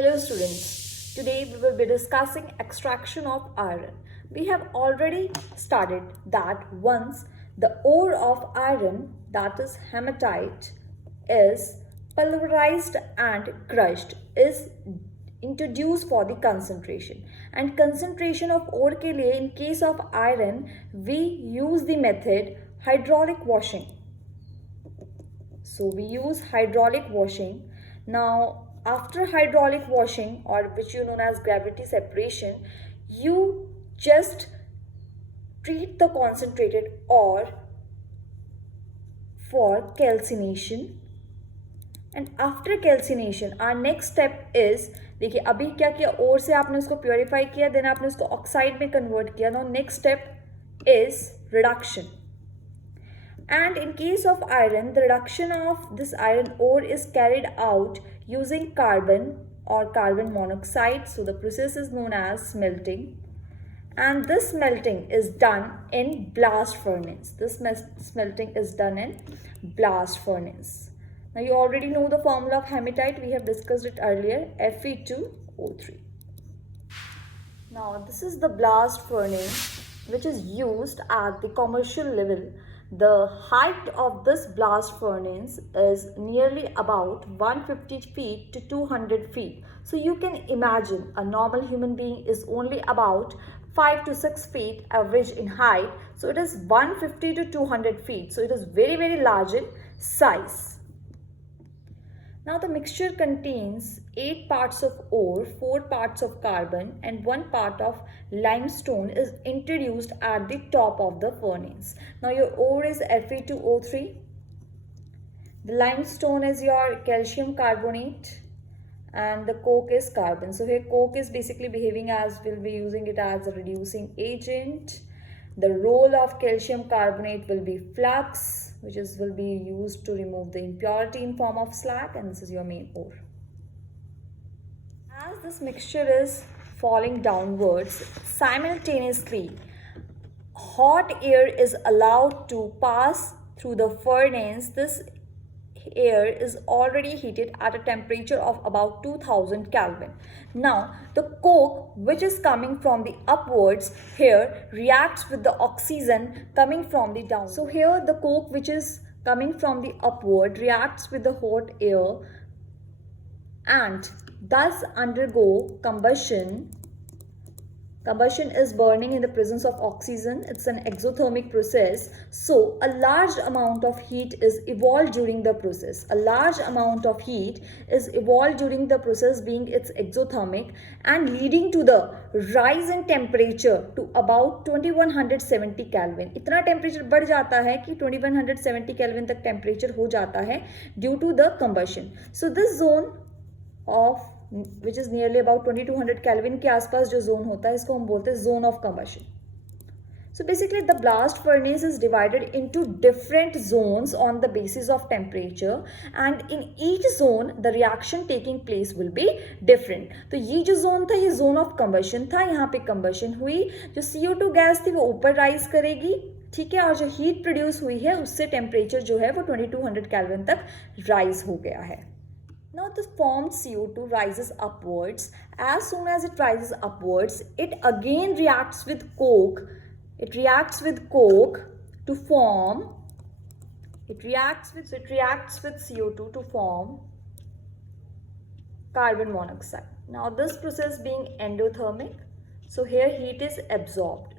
Hello students, today we will be discussing extraction of iron. We have already studied that once the ore of iron, that is hematite, is pulverized and crushed, is introduced for the concentration. And concentration of ore के लिए in case of iron we use the method hydraulic washing. So we use hydraulic washing. Now after hydraulic washing, or which you known as gravity separation, you just treat the concentrated ore for calcination. And after calcination our next step is, देखिए अभी क्या किया, ओर से आपने उसको purify किया, then आपने उसको ऑक्साइड में कन्वर्ट किया. Now next step is reduction. And in case of iron, the reduction of this iron ore is carried out using carbon or carbon monoxide. So the process is known as smelting. And this smelting is done in blast furnace. This smelting is done in blast furnace. Now you already know the formula of hematite. We have discussed it earlier, Fe2O3. Now this is the blast furnace which is used at the commercial level. The height of this blast furnace is nearly about 150 feet to 200 feet. So you can imagine a normal human being is only about 5 to 6 feet average in height. So it is 150 to 200 feet. So it is very large in size. Now the mixture contains 8 parts of ore, 4 parts of carbon and 1 part of limestone is introduced at the top of the furnace. Now your ore is Fe2O3, the limestone is your calcium carbonate and the coke is carbon. So here coke is basically behaving as, we'll be using it as a reducing agent. The role of calcium carbonate will be flux, which will be used to remove the impurity in form of slag, and this is your main ore. As this mixture is falling downwards, simultaneously hot air is allowed to pass through the furnace. This air is already heated at a temperature of about 2000 Kelvin. Now the coke which is coming from the upwards here reacts with the oxygen coming from the down. So here the coke which is coming from the upward reacts with the hot air and thus undergo combustion. Combustion is burning in the presence of oxygen. It's an exothermic process. So a large amount of heat is evolved during the process. A large amount of heat is evolved during the process being it's exothermic and leading to the rise in temperature to about 2170 Kelvin. इतना temperature बढ़ जाता है कि 2170 Kelvin तक temperature हो जाता है due to the combustion. So this zone of which is nearly about 2200 Kelvin के आसपास जो zone होता है इसको हम बोलते हैं zone of combustion. So basically the blast furnace is divided into different zones on the basis of temperature and in each zone the reaction taking place will be different. तो ये जो zone था ये zone of combustion था, यहाँ पे combustion हुई, जो CO2 गैस थी वो ऊपर rise करेगी, ठीक है, और जो heat produce हुई है उससे temperature जो है वो 2200 Kelvin तक rise हो गया है. Now the formed CO2 rises upwards. As soon as it rises upwards, it again reacts with coke. It reacts with coke to form. It reacts with CO2 to form carbon monoxide. Now this process being endothermic. So here heat is absorbed.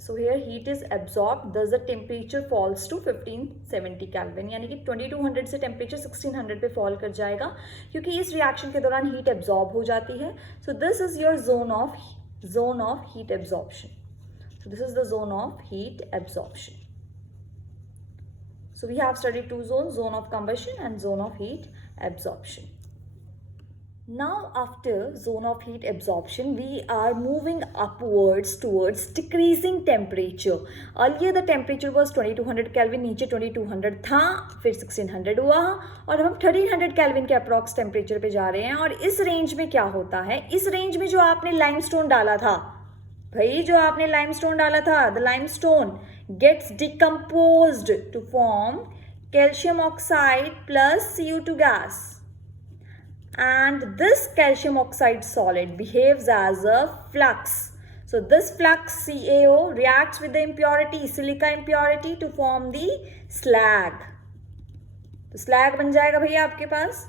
Thus the temperature falls to 1570 Kelvin. यानी कि 2200 से temperature 1600 पे fall कर जाएगा क्योंकि इस reaction के दौरान heat absorb हो जाती है. So this is your zone of heat absorption. So this is the zone of heat absorption. So we have studied two zones, zone of combustion and zone of heat absorption. Now after zone of heat absorption, we are moving upwards towards decreasing temperature. Earlier the temperature was 2200 Kelvin, नीचे 2200 था, फिर 1600 हुआ और हम 1300 Kelvin के approx temperature पे जा रहे हैं. और इस रेंज में क्या होता है, इस रेंज में जो आपने लाइमस्टोन डाला था, भाई जो आपने लाइमस्टोन डाला था, the limestone gets decomposed to form calcium oxide plus CO2 gas. and this calcium oxide solid behaves as a flux. So this flux CaO reacts with the impurity silica impurity to form the slag. तो slag बन जाएगा भैया आपके पास.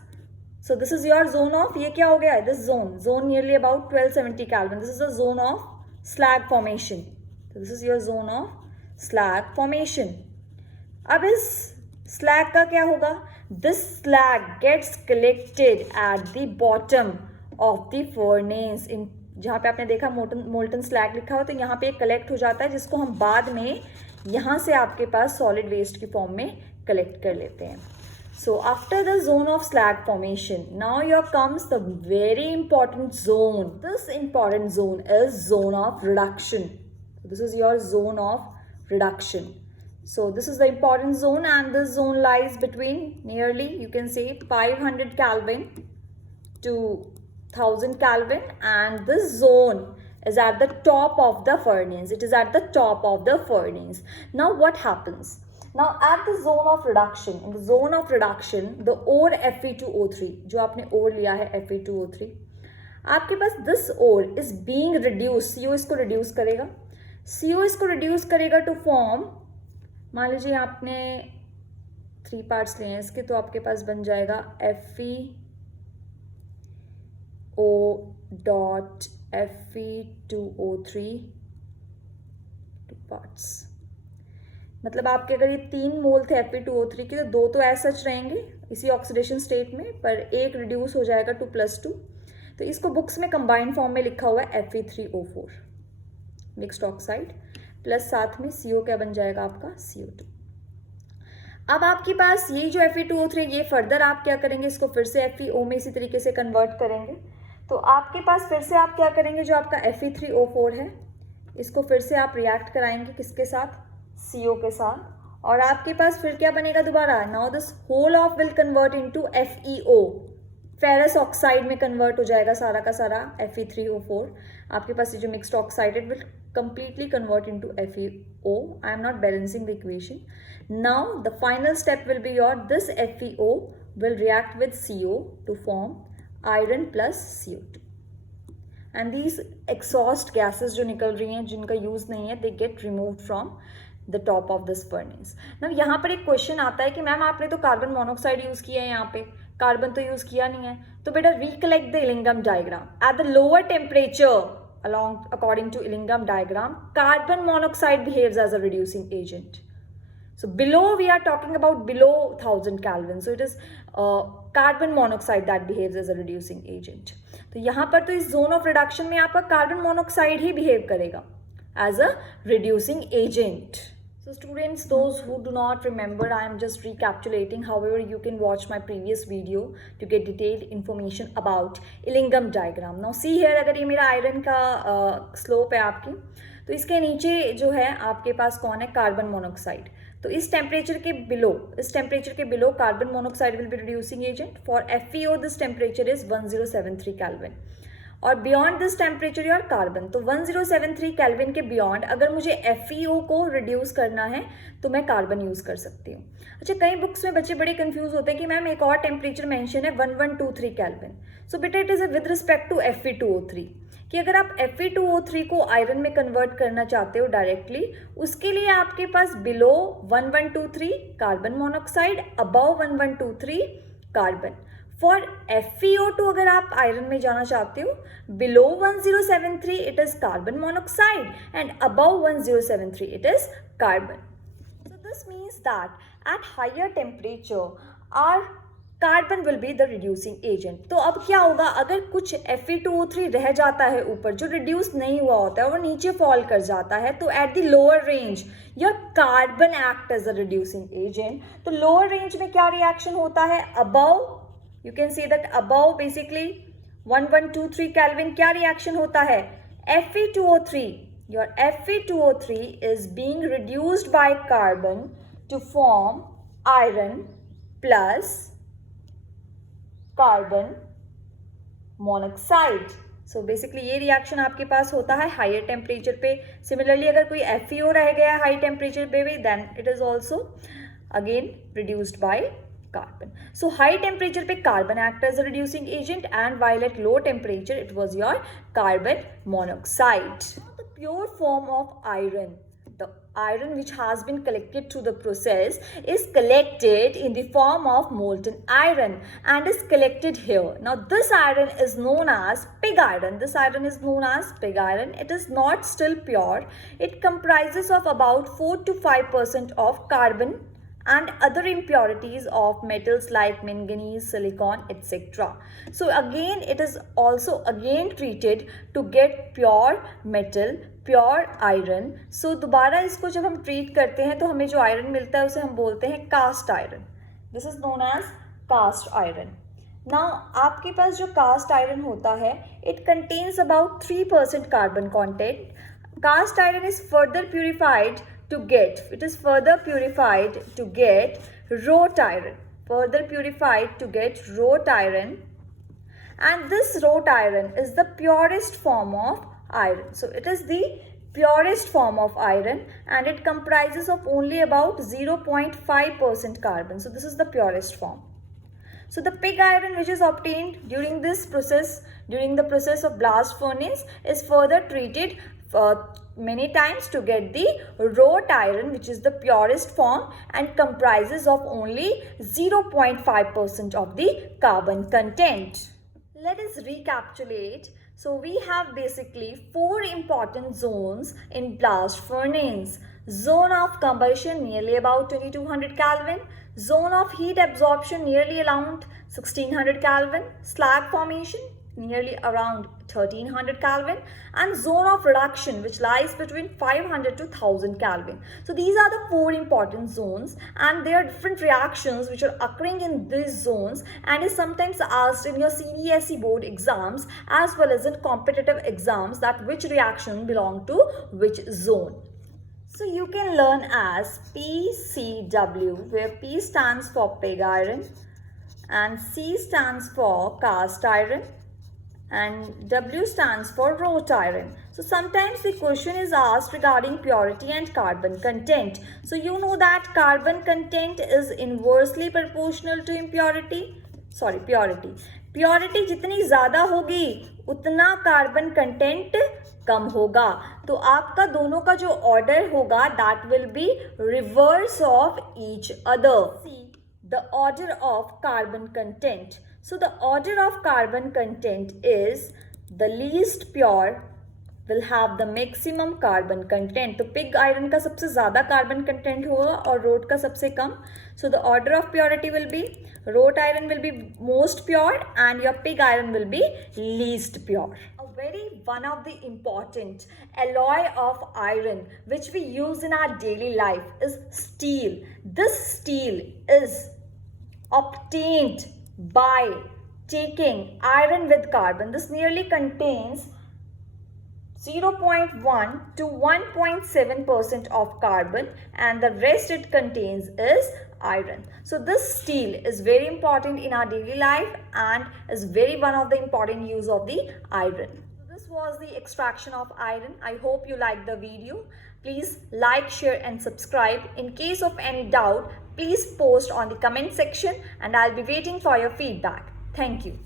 So this is your zone of, ये क्या हो गया है, this zone nearly about 1270 Kelvin. This is the zone of slag formation. So this is your zone of slag formation. अब इस slag का क्या होगा? This slag gets collected at the bottom of the furnace. in जहाँ पे आपने देखा molten slag लिखा हो, तो यहाँ पे कलेक्ट हो जाता है, जिसको हम बाद में यहाँ से आपके पास solid waste की फॉर्म में कलेक्ट कर लेते हैं. So after the zone of slag formation, now here comes the very important zone. This important zone is zone of reduction. This is your zone of reduction. So this is the important zone, and this zone lies between nearly, you can say, 500 Kelvin to 1000 Kelvin, and this zone is at the top of the furnace. It is at the top of the furnace. Now what happens? Now at the zone of reduction, in the zone of reduction, the ore Fe2O3, जो आपने ore लिया है Fe2O3, आपके पास this ore is being reduced. CO इसको reduce करेगा. CO इसको reduce करेगा to form, मान लीजिए आपने 3 पार्ट्स लिए हैं इसके, तो आपके पास बन जाएगा FeO dot Fe2O3 2 पार्ट्स. मतलब आपके अगर ये 3 मोल थे Fe2O3 के, तो 2 तो ऐसा सच रहेंगे इसी ऑक्सीडेशन स्टेट में, पर एक रिड्यूस हो जाएगा 2+2. तो इसको बुक्स में कंबाइंड फॉर्म में लिखा हुआ है Fe3O4 मिक्स्ड ऑक्साइड, प्लस साथ में CO क्या बन जाएगा आपका CO2. अब आपके पास ये जो Fe2O3, ये फर्दर आप क्या करेंगे, इसको फिर से FeO में इसी तरीके से कन्वर्ट करेंगे. तो आपके पास फिर से आप क्या करेंगे, जो आपका Fe3O4 है इसको फिर से आप रिएक्ट कराएंगे किसके साथ, CO के साथ, और आपके पास फिर क्या बनेगा दोबारा. Now this whole of will convert into FeO, ferrous oxide में कन्वर्ट हो जाएगा सारा का सारा Fe3O4. आपके पास ये जो mixed oxidised will completely convert into FeO. I am not balancing the equation. Now the final step will be your, this FeO will react with CO to form iron plus CO2. And these exhaust gases जो निकल रही हैं, जिनका use नहीं है, they get removed from the top of this furnace. Now यहाँ पर एक क्वेश्चन आता है कि मैम आपने तो कार्बन मोनोऑक्साइड यूज किया है, यहाँ पे कार्बन तो यूज किया नहीं है. तो बेटा recollect the Ellingham diagram. At the lower temperature according to Illingham diagram, carbon monoxide behaves as a reducing agent. So below, we are talking about below 1000 Kelvin. So it is carbon monoxide that behaves as a reducing agent. तो यहाँ पर तो इस zone of reduction में आपका carbon monoxide ही behave करेगा as a reducing agent. So students, those who do not remember, I am just recapitulating. However, you can watch my previous video to get detailed information about Illingham diagram. Now see here, अगर ये मेरा iron का slope है आपकी, तो इसके नीचे जो है आपके पास कौन है, कार्बन मोनोऑक्साइड. तो इस टेम्परेचर के below carbon monoxide will be reducing agent. For FeO this temperature is 1073 Kelvin. और beyond this temperature your carbon. तो 1073 Kelvin के बियॉन्ड अगर मुझे FeO को रिड्यूस करना है तो मैं कार्बन यूज़ कर सकती हूँ. अच्छा, कई बुक्स में बच्चे बड़े कंफ्यूज होते हैं कि मैम एक और टेम्परेचर मेंशन है 1123 Kelvin. सो बेटा it is with respect to Fe2O3, कि अगर आप Fe2O3 को आयरन में कन्वर्ट करना चाहते हो डायरेक्टली, उसके लिए आपके पास below 1123 carbon monoxide, above 1123 carbon. For FeO2 अगर आप आयरन में जाना चाहते हो, below 1073 it is carbon monoxide and above 1073 it is carbon. So this means that at higher temperature are carbon will be the reducing agent. तो अब क्या होगा, अगर कुछ Fe2O3 रह जाता है ऊपर जो रिड्यूस नहीं हुआ होता है और वो नीचे फॉल कर जाता है, तो at the lower range your carbon act as a reducing agent. तो लोअर रेंज में क्या रिएक्शन होता है, above, you can see that above basically 1123 Kelvin क्या reaction होता है, Fe2O3, your Fe2O3 is being reduced by carbon to form iron plus carbon monoxide. So basically ये reaction आपके पास होता है higher temperature पे. Similarly अगर कोई FeO रह गया high temperature पे भी, then it is also again reduced by carbon. So high temperature पे carbon act as a reducing agent, and while at low temperature it was your carbon monoxide. The pure form of iron, the iron which has been collected through the process, is collected in the form of molten iron and is collected here. Now this iron is known as pig iron. This iron is known as pig iron. It is not still pure. It comprises of about 4 to 5% of carbon and other impurities of metals like manganese, silicon, etc. So again it is also again treated to get pure metal, pure iron. So दोबारा इसको जब हम treat करते हैं तो हमें जो iron मिलता है उसे हम बोलते हैं cast iron. This is known as cast iron. Now आपके पास जो कास्ट आयरन होता है it contains about 3% carbon content. Cast iron is further purified to get, it is further purified to get wrought iron, further purified to get wrought iron, and this wrought iron is the purest form of iron. So it is the purest form of iron and it comprises of only about 0.5% carbon. So this is the purest form. So the pig iron which is obtained during this process, during the process of blast furnace, is further treated many times to get the wrought iron which is the purest form and comprises of only 0.5% of the carbon content. Let us recapitulate. So we have basically 4 important zones in blast furnace. Zone of combustion nearly about 2200 Kelvin. Zone of heat absorption nearly around 1600 Kelvin. Slag formation nearly around 1300 Kelvin, and zone of reduction which lies between 500 to 1000 Kelvin. So these are the 4 important zones and there are different reactions which are occurring in these zones and is sometimes asked in your CBSE board exams as well as in competitive exams that which reaction belong to which zone. So you can learn as PCW, where P stands for pig iron and C stands for cast iron and W stands for wrought iron. So sometimes the question is asked regarding purity and carbon content. So you know that carbon content is inversely proportional to purity. Purity जितनी ज़्यादा होगी उतना carbon content कम होगा. तो आपका दोनों का जो ऑर्डर होगा that will be reverse of each other. See the order of carbon content. So the order of carbon content is the least pure will have the maximum carbon content. तो pig iron का सबसे ज़्यादा carbon content होगा और wrought का सबसे कम. So the order of purity will be wrought iron will be most pure and your pig iron will be least pure. A very one of the important alloy of iron which we use in our daily life is steel. This steel is obtained by taking iron with carbon. This nearly contains 0.1 to 1.7% of carbon and the rest it contains is iron. So this steel is very important in our daily life and is very one of the important use of the iron. So this was the extraction of iron. I hope you liked the video. Please like, share and subscribe. In case of any doubt, please post on the comment section and I'll be waiting for your feedback. Thank you.